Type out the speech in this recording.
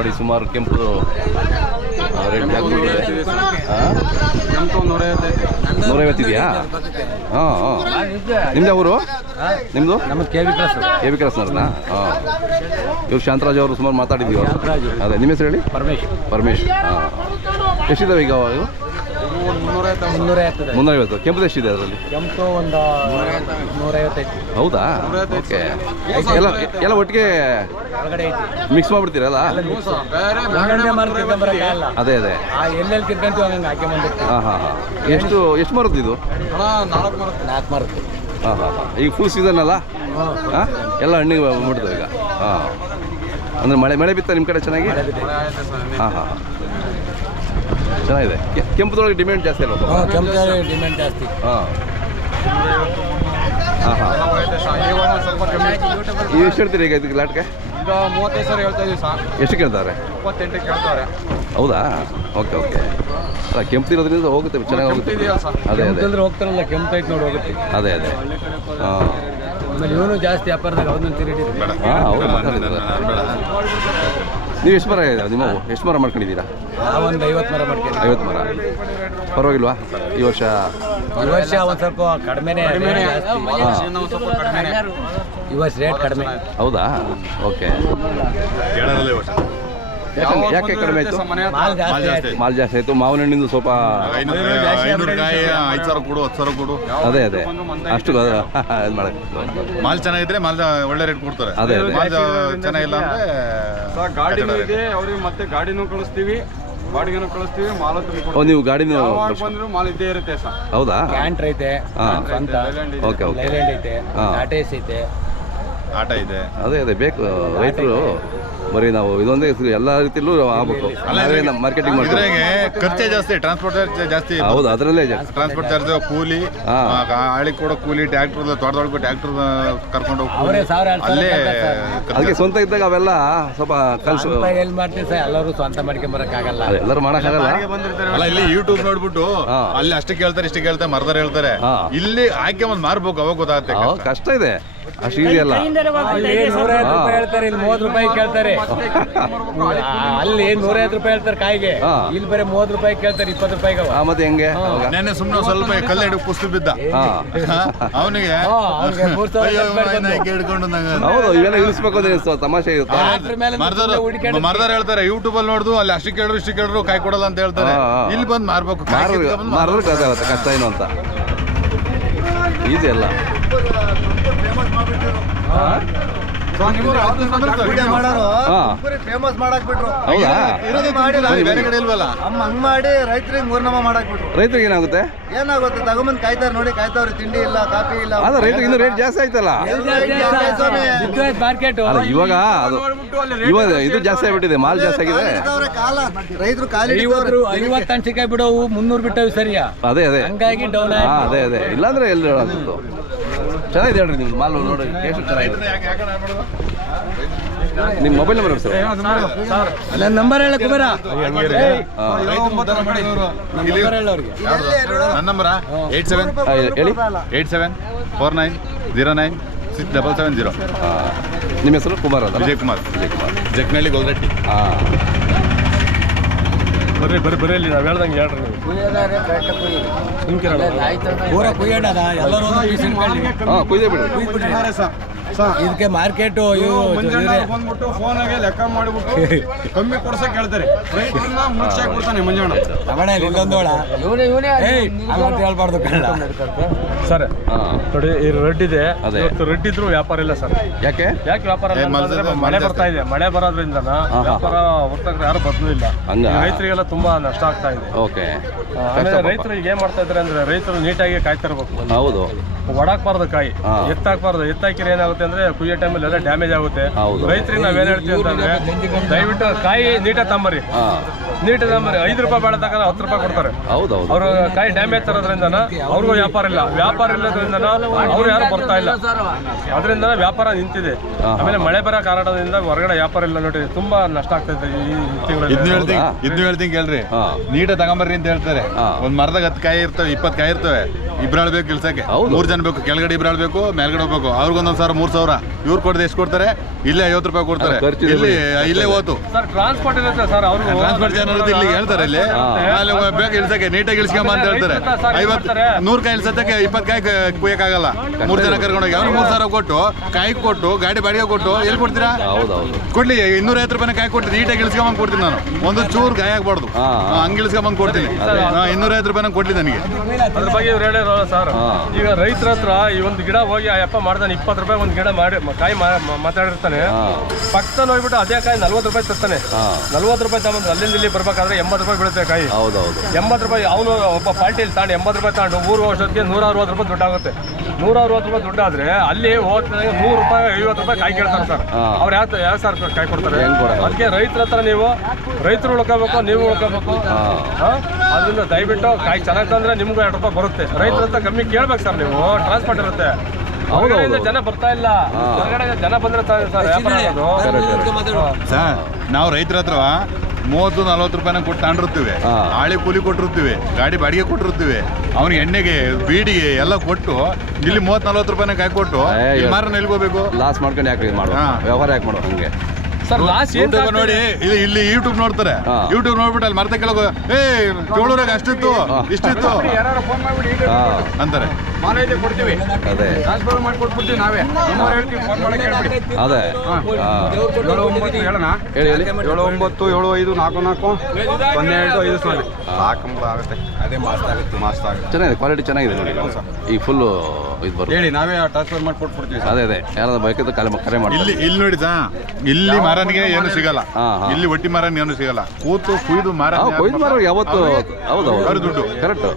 ನೋಡಿ ಸುಮಾರು ಕೆಂಪು ರೇಟ್ ಹಾಕ್ಬಿಟ್ಟಿದೆ. ಕೆಂಪು 150 ಇದೆಯಾ? ಹಾಂ ಹಾಂ. ನಿಮ್ದು ಊರು? ನಿಮ್ಮದು? ನಮ್ಮ ಕೆ ವಿ ಕ್ರಾಸ್ನವ್ರನ್ನ? ಹಾಂ. ಇವ್ರು ಶಾಂತರಾಜ್ ಅವರು ಸುಮಾರು ಮಾತಾಡಿದ್ದೀವಿ. ಅದೇ ನಿಮ್ಮ ಹೆಸರು ಹೇಳಿ? ಪರಮೇಶ್. ಹಾಂ. ಎಷ್ಟಿದ್ದಾವೆ ಈಗ ಇವು? 350. ಕೆಂಪು ಎಷ್ಟಿದೆ ಅದರಲ್ಲಿ? ಕೆಂಪು ಒಂದು 155. ಹೌದಾ? ಓಕೆ. ಎಲ್ಲ ಒಟ್ಟಿಗೆ ಮಿಕ್ಸ್ ಮಾಡಿಬಿಡ್ತೀರಲ್ಲ? ಅದೇ ಅದೇ. ಎಲ್ಲೆಲ್ಲಿ ಕಿತ್ಕೊಂತೀವಿ ಹಂಗೆ ಹಾಕಿ ಬಂದಿರ್ತೀವಿ. ಹಾಂ ಹಾಂ ಹಾಂ. ಎಷ್ಟು ಮಾರುತ್ತೆ ಇದು? 4 ಮಾರುತ್ತೆ. ಹಾಂ ಹಾಂ ಹಾಂ. ಈಗ ಫುಲ್ ಸೀಸನ್ ಅಲ್ಲ? ಹಾಂ. ಎಲ್ಲ ಹಣ್ಣಿಗೆ ಬಂದ್ಬಿಡ್ತವೆ ಈಗ. ಹಾಂ. ಅಂದರೆ ಮಳೆ ಬಿತ್ತಾ ನಿಮ್ಮ ಕಡೆ ಚೆನ್ನಾಗಿ? ಹಾಂ ಹಾಂ. ಚೆನ್ನಾಗಿದೆ. ಕೆಂಪುದೊಳಗೆ ಡಿಮ್ಯಾಂಡ್ ಜಾಸ್ತಿ ಅಲ್ವಾ? ಕೆಂಪು ಡಿಮ್ಯಾಂಡ್ ಜಾಸ್ತಿ. ಹಾಂ ಹಾಂ ಹಾಂ. ನೀವು ಎಷ್ಟು ಹೇಳ್ತೀರಿ ಈಗ ಇದಕ್ಕೆ ಲಾಟ್ಗೆ? ಈಗ 35,000 ಹೇಳ್ತಾ ಇದೀವಿ ಸರ್. ಎಷ್ಟು ಕೇಳ್ತಾರೆ? 28 ಕೇಳ್ತಾರೆ. ಹೌದಾ? Okay okay. ಅಲ್ಲ ಕೆಂಪು ಇರೋದ್ರಿಂದ ಹೋಗುತ್ತೆ, ಚೆನ್ನಾಗಿ ಹೋಗುತ್ತೆ. ಅದೇ ಅದೇ ಹೋಗ್ತಾರಲ್ಲ, ಕೆಂಪು ಐತೆ ನೋಡಿ ಹೋಗುತ್ತೆ. ಅದೇ ಅದೇ. ಹಾಂ. ಆಮೇಲೆ ಇವನು ಜಾಸ್ತಿ ವ್ಯಾಪಾರದಾಗ ಅವನ್ನ ತಿರುಗಿಟ್ಟಿದ್ರು. ಹಾಂ ಹೌದು ಮಾತಾಡಿದ್ದಾರೆ. ನೀವು ಎಷ್ಟು ಮರ ಇದ್ದೀರಾ? ನಿಮ್ಮವು ಎಷ್ಟು ಮರ ಮಾಡ್ಕೊಂಡಿದ್ದೀರಾ? ಒಂದು 50 ಮರ ಮಾಡ್ಕೊಂಡು. 50 ಮರ. ಪರವಾಗಿಲ್ವಾ ಈ ವರ್ಷ? ಒಂದು ಸ್ವಲ್ಪ ಕಡಿಮೆನೇ. ಈ ವರ್ಷ ರೇಟ್ ಕಡಿಮೆ. ಹೌದಾ? ಓಕೆ. ಯಾಕೆ ಕಡಿಮೆ ಆಯಿತು? ಮಾಲ್ ಜಾಸ್ತಿ ಆಯಿತು. ಮಾವಿನ ಹಣ್ಣಿಂದು ಸ್ವಲ್ಪ 5,000 ಕೊಡು, 10,000 ಕೊಡು. ಅದೇ ಅದೇ ಅಷ್ಟು ಇದು ಮಾಡಕ್ಕೆ. ಮಾಲ್ ಚೆನ್ನಾಗಿದ್ರೆ ಮಾಲ್ ಒಳ್ಳೆ ರೇಟ್ ಕೊಡ್ತಾರೆ. ಅದೇ ಅದೇ. ಮಾಲ್ ಚೆನ್ನಾಗಿಲ್ಲ ಅಂದ್ರೆ ಗಾಡಿ ಇದೆ ಅವ್ರಿಗೆ, ಮತ್ತೆ ಗಾಡಿನೂ ಕಳಿಸ್ತೀವಿ, ಬಾಡಿಗೆನೂ ಕಳಿಸ್ತೀವಿ, ಮಾಲ್ ಓ ನೀವು ಗಾಡಿನೂ ಬಂದ್ರು ಮಾಲ್ ಇದ್ದೇ ಇರುತ್ತೆ ಸರ್. ಹೌದಾ? ಕ್ಯಾಂಟ್ರ್ ಐತೆ, ಓಕೆ ಓಕೆ. ಲೈಲ್ಯಾಂಡ್ ಐತೆ, ಟಾಟೇಸ್ ಐತೆ, ಆಟ ಇದೆ. ಅದೇ ಅದೇ ಬೇಕು ರೈತರು. ಬರೀ ನಾವು ಇದೊಂದೇ ಎಲ್ಲ ರೀತಿಯಲ್ಲೂ ಆಗ್ಬೇಕು. ಮಾರ್ಕೆಟಿಂಗ್ ಮಾಡಿದ್ರೆ ಖರ್ಚೆ ಜಾಸ್ತಿ, ಟ್ರಾನ್ಸ್ಪೋರ್ಟ್ ಚಾರ್ಜ್ ಜಾಸ್ತಿ. ಹೌದು ಅದರಲ್ಲೇ ಜಾಸ್ತಿ. ಟ್ರಾನ್ಸ್ಪೋರ್ಟ್ ಚಾರ್ಜ್, ಕೂಲಿ, ಆಳಿಗೆ ಕೊಡೋ ಕೂಲಿ, ಟ್ರ್ಯಾಕ್ಟರ್ ತೋಟದೊಳಗೆ ಟ್ರ್ಯಾಕ್ಟರ್ ಕರ್ಕೊಂಡು ಹೋಗಿ ಅಲ್ಲೇ. ಅದಕ್ಕೆ ಸ್ವಂತ ಇದ್ದಾಗ ಅವೆಲ್ಲ ಸ್ವಲ್ಪ ಕಲ್ಸು. ಎಲ್ಲಿ ಮಾಡ್ತೀವಿ ಸರ್, ಎಲ್ಲರೂ ಸ್ವಂತ ಮಾಡ್ಕೊಂಬರಕ್ಕಾಗಲ್ಲ, ಎಲ್ಲರೂ ಮಾಡೋಕ್ಕಾಗಲ್ಲ. ಅಲ್ಲ ಇಲ್ಲಿ ಯೂಟ್ಯೂಬ್ ನೋಡ್ಬಿಟ್ಟು ಅಲ್ಲಿ ಅಷ್ಟು ಕೇಳ್ತಾರೆ ಇಷ್ಟು ಕೇಳ್ತಾರೆ ಮರ್ದಾರ ಹೇಳ್ತಾರೆ. ಇಲ್ಲಿ ಆಯ್ಕೆ ಒಂದು ಮಾರ್ಬೇಕು, ಅವಾಗ ಗೊತ್ತಾಗುತ್ತೆ. ಕಷ್ಟ ಇದೆ, ಅಷ್ಟು ಈಸಿ ಅಲ್ಲ. 150 ರೂಪಾಯಿ ಹೇಳ್ತಾರೆ, ಇಲ್ಲಿ 30 ರೂಪಾಯಿ ಕೇಳ್ತಾರೆ. ಅಲ್ಲಿ 150 ರೂಪಾಯಿ ಹೇಳ್ತಾರೆ ಕಾಯಿಗೆ, ಇಲ್ಲಿ ಬರೀ 30 ರೂಪಾಯಿ ಕೇಳ್ತಾರೆ, 20 ರೂಪಾಯಿಗೆ. ಮತ್ತೆ ಹೆಂಗೆ? ನೆನ್ನೆ ಸುಮ್ಮನೆ ಸ್ವಲ್ಪ ಕಲ್ಲೆಡು ಕುಸ್ತು ಬಿದ್ದ ಅವನಿಗೆ ಹಿಡ್ಕೊಂಡು. ಹೌದು ಇವೆಲ್ಲ ಇಳಿಸ್ಬೇಕು ಅಂದ್ರೆ ತಮಾಷೆ ಇರುತ್ತೆ. ಮರ್ದಾರ ಹೇಳ್ತಾರೆ ಯೂಟ್ಯೂಬ್ ಅಲ್ಲಿ ನೋಡುದು, ಅಲ್ಲಿ ಅಷ್ಟು ಕೇಳಿದ್ರು ಇಷ್ಟು ಕೇಳಿದ್ರು ಕಾಯಿ ಕೊಡಲ್ಲ ಅಂತ ಹೇಳ್ತಾರೆ. ಇಲ್ಲಿ ಬಂದು ಮಾರ್ಬೇಕು, ಮಾರೋದು ಕಷ್ಟ ಏನು ಅಂತ. ಈಸಿ ಅಲ್ಲ. ಫೇಮಸ್ ಮಾಡಕ್ ಬಿಟ್ರು. ಬೇರೆ ಕಡೆ ಇಲ್ವಲ್ಲ, ಹಂಗ್ ಮಾಡಿ ರೈತರಿಗೆ ಮೂರ್ನಮ ಮಾಡಕ್ ಬಿಟ್ರು. ರೈತರಿಗೆ ಏನಾಗುತ್ತೆ? ಏನಾಗುತ್ತೆ? ತಗೊಂಬಂದ್ ಕಾಯ್ತಾರೆ ನೋಡಿ, ಕಾಯ್ತಾವ್ರಿ, ತಿಂಡಿ ಇಲ್ಲ, ಕಾಫಿ ಇಲ್ಲ. ಅದ ರೈತರಿಗೆ ಇನ್ನು ರೇಟ್ ಜಾಸ್ತಿ ಆಯ್ತಲ್ಲ. ಮಾರ್ಕೆಟ್ ಅಲ್ಲ ಇವಾಗ ಅದು ಇವಾಗ ಇದು ಜಾಸ್ತಿ ಆಗ್ಬಿಟ್ಟಿದೆ, ಮಾಲ್ ಜಾಸ್ತಿ ಆಗಿದೆ. ಕಾಲ ರೈತರು ಖಾಲಿ 50 ಹಂಚಿಕಾಯಿ ಬಿಡೋವು 300 ಬಿಟ್ಟವು ಸರಿಯಾ? ಅದೇ ಅದೇ ಹಂಗಾಗಿ ಡೌನ್. ಅದೇ ಅದೇ. ಇಲ್ಲಾಂದ್ರೆ ಎಲ್ಲಿ ಹೇಳೋದು. ಚೆನ್ನಾಗಿದೆ ಹೇಳ್ರಿ ನಿಮ್ದು ಮಾಲ್ ನೋಡಿ, ಎಷ್ಟು ಚೆನ್ನಾಗಿದೆ. ನಿಮ್ಮ ಮೊಬೈಲ್ ನಂಬರ್ ಸರ್? ನನ್ನ ನಂಬರ್ ಹೇಳ ಕುಬೇರ. ನನ್ನ ನಂಬರ 87 ಹೇಳಿ 8749096770. ನಿಮ್ಮ ಹೆಸರು? ಕುಮಾರ್ ಅಂತ? ವಿಜಯ್ ಕುಮಾರ್. ಜಕ್ನಳ್ಳಿ ಗೋಲ್ರಟ್ಟಿ. ಬರ್ರಿ ಅಲ್ಲಿ ನಾವು ಹೇಳ್ದಂಗೆ ಹೇಳ್ರಿ. ಪೂರ ಕುಯ್ಯಣ್ಣದ ಎಲ್ಲರೂ ಕುಯ್ದೇ ಬಿಡಿ. ಇದಕ್ಕೆ ಮಾರ್ಕೆಟು ಬಂದ್ಬಿಟ್ಟು ಫೋನಾಗೆ ಲೆಕ್ಕ ಮಾಡಿಬಿಟ್ಟು ಕಮ್ಮಿ ಕೊಡ್ಸಕ್ ಹೇಳ್ತಾರೆ. ರೈತರನ್ನ ಮುಚ್ಚಾಕ್ ಬಿಡ್ತಾನೆ ಮಂಜಣ್ಣ. ಹೇಳ್ಬಾರ್ದು ಕಳ್ಳ ಸರ್. ನೋಡಿ ಈ ರೆಡ್ ಇದೆ, ಇವತ್ತು ರೆಡ್ ಇದ್ರು ವ್ಯಾಪಾರ ಇಲ್ಲ ಸರ್. ಯಾಕೆ ವ್ಯಾಪಾರ ಇಲ್ಲ ಅಂದ್ರೆ ಮಳೆ ಬರ್ತಾ ಇದೆ. ಮಳೆ ಬರೋದ್ರಿಂದ ವ್ಯಾಪಾರ ಹೊರತಾಗ ಯಾರು ಬರ್ಲೂ ಇಲ್ಲ. ರೈತರಿಗೆಲ್ಲ ತುಂಬಾ ನಷ್ಟ ಆಗ್ತಾ ಇದೆ. ಓಕೆ. ಆಮೇಲೆ ರೈತರು ಈಗ ಏನ್ ಮಾಡ್ತಾ ಇದಾರೆ ಅಂದ್ರೆ, ರೈತರು ನೀಟಾಗಿ ಕಾಯ್ತಾ ಇರ್ಬೇಕು. ಹೌದು. ಒಡಾಕ್ಬಾರ್ದು ಕಾಯಿ, ಎತ್ತಾಕ್ಬಾರ್ದು. ಎತ್ತಾಕಿದ್ರೆ ಏನಾಗುತ್ತೆ ಅಂದ್ರೆ ಕುಯ್ಯೋ ಟೈಮಲ್ಲಿ ಎಲ್ಲ ಡ್ಯಾಮೇಜ್ ಆಗುತ್ತೆ. ರೈತರಿಗೆ ನಾವೇನ್ ಹೇಳ್ತೀವಿ ಅಂತಂದ್ರೆ, ದಯವಿಟ್ಟು ಕಾಯಿ ನೀಟಾಗಿ ತಂಬರಿ, ನೀಟಾಗಿ ತಂಬರಿ. 5 ರೂಪಾಯಿ ಬೇಡ ತಗೊಂಡು 10 ರೂಪಾಯಿ ಕೊಡ್ತಾರೆ. ಅವ್ರು ಕಾಯಿ ಡ್ಯಾಮೇಜ್ ತರೋದ್ರಿಂದ ಅವ್ರಿಗೂ ವ್ಯಾಪಾರ ಇಲ್ಲ. ವ್ಯಾಪಾರ ಇಲ್ಲದ್ರಿಂದ ಅವ್ರು ಯಾರು ಬರ್ತಾ ಇಲ್ಲ. ಅದರಿಂದ ವ್ಯಾಪಾರ ನಿಂತಿದೆ. ಆಮೇಲೆ ಮಳೆ ಬರೋ ಕಾರಣದಿಂದ ಹೊರಗಡೆ ವ್ಯಾಪಾರ ಇಲ್ಲ ನೋಡಿ, ತುಂಬಾ ನಷ್ಟ ಆಗ್ತೈತೆ ಈ ತಿಂಗಳಲ್ಲಿ. ಇದ್ನು ಹೇಳ್ತೀನಿ ಕೇಳ್ರಿ, ನೀಟಾಗಿ ತಗೊಂಬರ್ರಿ ಅಂತ ಹೇಳ್ತಾರೆ. ಒಂದ್ ಮರದಾಗ 10 ಕಾಯಿ ಇರ್ತವೆ, 20 ಕಾಯಿ ಇರ್ತವೆ. ಇಬ್ರಾಳ್ ಬೇಕು ಇಳ್ಸಕ್ಕೆ. ಹೌದು. 3 ಜನ ಬೇಕು, ಕೆಳಗಡೆ ಇಬ್ರಾಳ್ ಬೇಕು, ಮೇಲ್ಗಡೆ ಹೋಗ್ಬೇಕು. ಅವ್ರಿಗೊಂದೊಂದು 1,000 3,000 ಇವ್ರು ಕೊಡದೆ ಎಷ್ಟು ಕೊಡ್ತಾರೆ? ಇಲ್ಲೇ 50 ರೂಪಾಯಿ ಕೊಡ್ತಾರೆ. ಅದು ಖರ್ಚಿದೆ ಇಲ್ಲೇ ಹೋತು ಸರ್ ಟ್ರಾನ್ಸ್ಪೋರ್ಟ್ ಇರುತ್ತೆ ಸರ್ ಅವರು ಟ್ರಾನ್ಸ್ಫರ್ ಜನ ಇಲ್ಲಿ ಹೇಳ್ತಾರೆ, ಇಲ್ಲಿ ಅಲ್ಲಿ ಬೇಕು ಇಳ್ಸಕ್ಕೆ, ನೀಟಾಗಿ ಇಳ್ಸ್ಕೊಂಬ ಅಂತ ಹೇಳ್ತಾರೆ. 100 ಕಾಯಿ ಇಳ್ಸಕ್ಕೆ 20 ಕಾಯಿ ಕುಯ್ಯಕ್ಕಾಗಲ್ಲ. 3 ಜನ ಕರ್ಕೊಂಡೋಗಿ ಅವ್ನು 3,000 ಕೊಟ್ಟು ಕಾಯಿ ಕೊಟ್ಟು ಗಾಡಿ ಬಾಡಿಗೆ ಕೊಟ್ಟು ಎಲ್ಲಿ ಕೊಡ್ತೀರಾ? ಹೌದೌದು. ಕೊಡ್ಲಿ 250 ರೂಪಾಯಿ ಕಾಯಿ ಕೊಟ್ಟು ನೀಟಾಗಿ ಇಳಿಸ್ಕೊಂಬಂದು ಕೊಡ್ತೀನಿ ನಾನು. ಒಂದು ಚೂರು ಗಾಯ ಆಗ್ಬಾರ್ದು, ಹಂಗೆ ಇಳಿಸ್ಕೊಂಬಂದು ಕೊಡ್ತೀನಿ. 250 ರೂಪಾಯಿ ಕೊಡ್ಲಿ ನನಗೆ. ಅದ್ರ ಬಗ್ಗೆ ಇವ್ರು ಹೇಳಿರೋಲ್ಲ ಸರ್. ಈಗ ರೈತರ ಹತ್ರ ಈ ಒಂದು ಗಿಡ ಹೋಗಿ ಆ ಯಪ್ಪ ಮಾಡ್ತಾನೆ 20 ರೂಪಾಯಿ ಒಂದು ಗಿಡ ಮಾಡಿ ಕಾಯಿ ಮಾತಾಡಿರ್ತಾನೆ. ಪಕ್ಕದಲ್ಲಿ ಹೋಗ್ಬಿಟ್ಟು ಅದೇ ಕಾಯಿ 40 ರೂಪಾಯಿ ತರ್ತಾನೆ. 40 ರೂಪಾಯಿ ತಗೊಂಡು ಅಲ್ಲಿಂದ ಇಲ್ಲಿ ಬರ್ಬೇಕಾದ್ರೆ 80 ರೂಪಾಯಿ ಬೀಳುತ್ತೆ ಕಾಯಿ. ಹೌದೌದು. 80 ರೂಪಾಯಿ ಅವನು ಒಬ್ಬ ಪಾರ್ಟಿಯಲ್ಲಿ ತಗೊಂಡು 80 ರೂಪಾಯಿ ತಗೊಂಡು 3 ವರ್ಷಕ್ಕೆ 160 ರೂಪಾಯಿ ದುಡ್ಡಾಗುತ್ತೆ. 160 ರೂಪಾಯಿ ದುಡ್ಡಾದ್ರೆ ಅಲ್ಲಿ ಹೋಗ್ತಾನೆ 100 ರೂಪಾಯಿ 50 ರೂಪಾಯಿ ಕಾಯಿ ಕೇಳ್ತಾರೆ ಸರ್. ಅವ್ರು ಯಾವ ಸರ್ ಕಾಯಿ ಕೊಡ್ತಾರೆ? ಅದಕ್ಕೆ ರೈತರ ಹತ್ರ ನೀವು ರೈತರು ಉಳ್ಕೋಬೇಕು, ನೀವು ಉಳ್ಕೋಬೇಕು. ಅದರಿಂದ ದಯವಿಟ್ಟು ಕಾಯಿ ಚೆನ್ನಾಗಿ ತಂದ್ರೆ ನಿಮ್ಗೂ 2 ರೂಪಾಯಿ ಬರುತ್ತೆ. ರೈತರ ಹತ್ರ ಕಮ್ಮಿ ಕೇಳ್ಬೇಕು ಸರ್ ನೀವು. ಟ್ರಾನ್ಸ್ಪೋರ್ಟ್ ಇರುತ್ತೆ. ಹೊರಗಡೆಯಿಂದ ಜನ ಬರ್ತಾ ಇಲ್ಲ, ಹೊರಗಡೆ ಜನ ಬಂದ್ರೆ ಸರ್ ವ್ಯಾಪಾರ ಆಗೋದು. ಸರ್ ನಾವು ರೈತರ ಹತ್ರ 30-40 ರೂಪಾಯಿನ ಕೊಟ್ಟು ತಗೊಂಡಿರ್ತೀವಿ. ಆಳಿ ಕೂಲಿ ಕೊಟ್ಟಿರ್ತೀವಿ, ಗಾಡಿ ಬಾಡಿಗೆ ಕೊಟ್ಟಿರ್ತೀವಿ. ಅವ್ನಿಗೆ ಎಣ್ಣೆಗೆ ಬೀಡಿಗೆ ಎಲ್ಲ ಕೊಟ್ಟು ಇಲ್ಲಿ 30-40 ರೂಪಾಯಿನ ಕಾಯಿ ಕೊಟ್ಟು ಮಾರನ್ನ ಎಲ್ಗೋಬೇಕು? ಲಾಸ್ ಮಾಡ್ಕೊಂಡು ಯಾಕೆ ಮಾಡೋ ವ್ಯವಹಾರ ಯಾಕೆ ಮಾಡೋ ಹಂಗೆ ಸರ್ ಲಾಸ್ಟ್ ನೋಡಿ ಇಲ್ಲಿ ಯೂಟ್ಯೂಬ್ ನೋಡ್ತಾರೆ. ಯೂಟ್ಯೂಬ್ ನೋಡ್ಬಿಟ್ಟು ಅಲ್ಲಿ ಮರ್ತೆ ಕೆಳಗೆ ಚೋಳೂರಾಗ ಅಷ್ಟಿತ್ತು ಇಷ್ಟಿತ್ತು ಅಂತಾರೆ. ಕೊಡ್ತೀವಿ, ಅದೇ ಟ್ರಾನ್ಸ್ಫರ್ ಮಾಡಿ ಕೊಟ್ಬಿಡ್ತೀವಿ ನಾವೇ. ಅದೇ ಹೇಳೋಣ. ಹೇಳಿ 797544 ಆಗುತ್ತೆ. ಅದೇ ಮಸ್ತ್ ಆಗುತ್ತೆ. ಚೆನ್ನಾಗಿದೆ, ಕ್ವಾಲಿಟಿ ಚೆನ್ನಾಗಿದೆ ನೋಡಿ. ಈಗ ಫುಲ್ಲು ಇದು ಬರುತ್ತೆ. ಹೇಳಿ ನಾವೇ ಟ್ರಾನ್ಸ್ಫರ್ ಮಾಡಿ ಕೊಟ್ಬಿಡ್ತೀವಿ. ಅದೇ ಯಾರಾದ್ರೂ ಬೇಕಿದ್ರೆ ಕರೆ ಮಾಡಿ. ಇಲ್ಲಿ ನೋಡಿ ಇಲ್ಲಿ ಮಾರನಿಗೆ ಏನು ಸಿಗಲ್ಲ. ಇಲ್ಲಿ ಒಟ್ಟಿ ಮಾರನ್ ಏನು ಸಿಗಲ್ಲ. ಕೂತು ಕುಯ್ದು ಮಾರ ಕೊಯ್ದು ಮಾರೋ ಯಾವತ್ತು. ಹೌದೌದು ದುಡ್ಡು ಕರೆಕ್ಟ್.